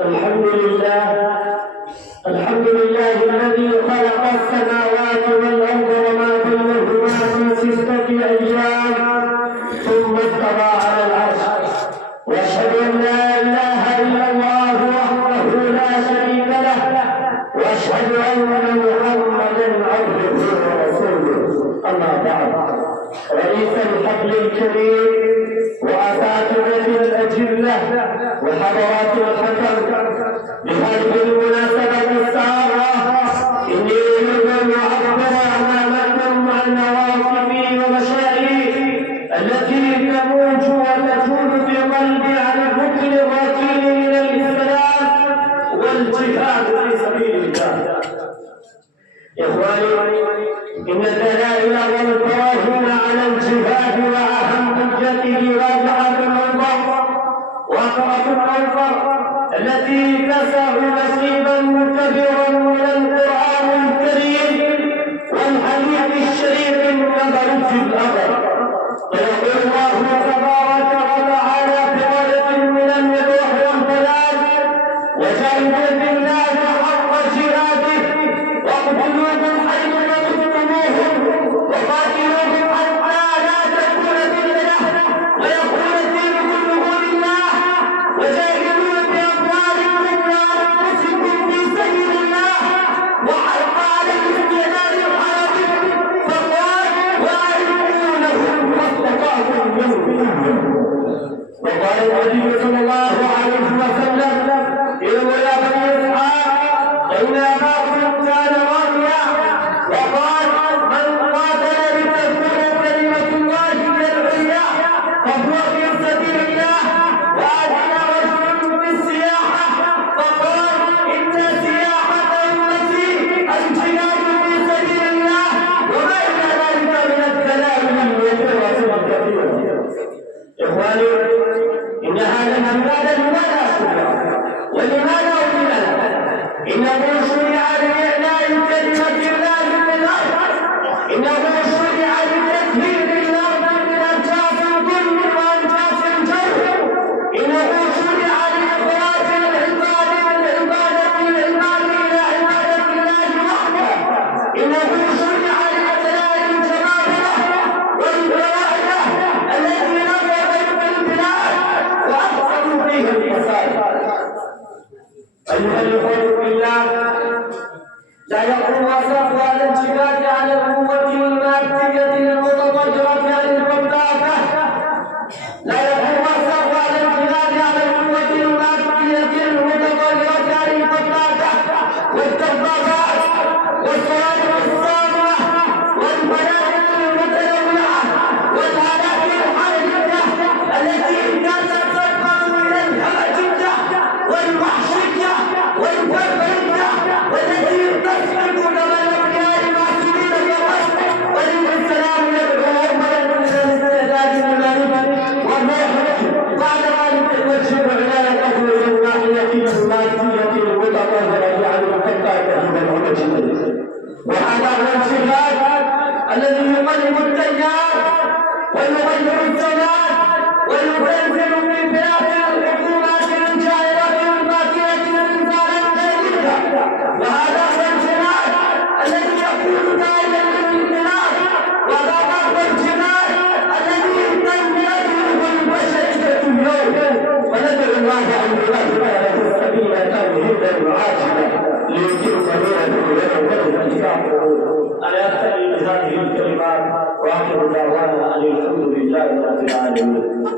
الحمد لله الذي خلق السماوات والأرض وما بينهما في 6 أيام ثم استوى على العرش، وأشهد أن لا إله إلا الله وحده لا شريك له، وأشهد أن محمدا عبده ورسوله. أما بعد، رئيس الحفل الكريم وأساتذة الأجلة وحضرات الحكم، بهذه المناسبة السارة إني أريد أن أعبر أمامكم عن مواقفي ومشاعري التي تموج وتجول في قلبي على الركن الركين من الإسلام والجهاد في سبيل الله. إخواني، إن الدلائل والبراهين على الجهاد وأهميته واقعة الأنظار التي تسع نصيبا كبيرا من القرآن الكريم والحديث الشريف النبوي في الأمر. يقول الله تبارك وتعالى بغرض من الوضوح والبيان: وجاهدوا بالله حق جهاده واقتلوهم حيث وجدتموهم وقاتلوهم حتى لا تكون فتنة ويكون الدين كله لله، وجاهدوا بأموالكم وأنفسكم في سبيل الله. وحق على الاستعداد الحربي فقال: وأعينونهم ما استطعتم من قوة. وقال النبي صلى الله عليه وسلم: إنه يا بني إسحاق إن أباكم كان راضيا، وقال: من قاتل لتكون كلمة الله هي العليا فهو في سبيل الله. وأتى رجل بالسياحة فقال: إن سياحة أمتي الجهاد في سبيل الله، وما إلى ذلك من الدلائل والفرص الكثيرة. إخواني، إن هذا الجهاد لماذا شرع ولماذا أمر؟ إنه شرع لإعلاء كلمة الله في الأرض، إنه شرع لتطهير الأرض من أنجاس الظلم وأنجاس الجور، إنه شرع لإخراج العباد من عبادة العباد إلى عبادة الله وحده، إنه شرع لإطلاع الجبابرة والبرائة التي نفذوا في البلاد وأفسدوا فيها الفساد. أيها الإخوة بالله، لا يقوم أساس على الجهاد على القوة المادية المتضجرة عن الفتاكة، لا يقوم أساس على الجهاد على القوة المادية المتضجرة عن الفتاكة والدبابات والصواريخ الصامرة والمناهج المتنوعة والآلات الحربية التي كانت ترقص إلى الهمجية والوحشية والبربرية، والتي تسلك دم الأبرياء المعصومين بالرشد. وللإسلام يدعوهم من الاستعداد لذلك والروح بعد ذلك يوجه عنايته من الناحية المادية المتطهرة عن الفتاكة والهمجية. وهذا هو الجهاد الذي يقلب التيار ويغير الزمان ويزلزل في بلاد الحكومات الجائرة الباطلة انزالا شديدا. وهذا هو الجهاد الذي يكون دائما للانقلاب، وهذا هو الجهاد الذي تنتهيه البشرية اليوم. وندعو الله ان يوفق له السبيل توحيدا عاجلا ليتم سبيله ويوفقه الكتاب. انا اكتفي بهذه الكلمات واخر دعوانا ان الحمد لله رب العالمين.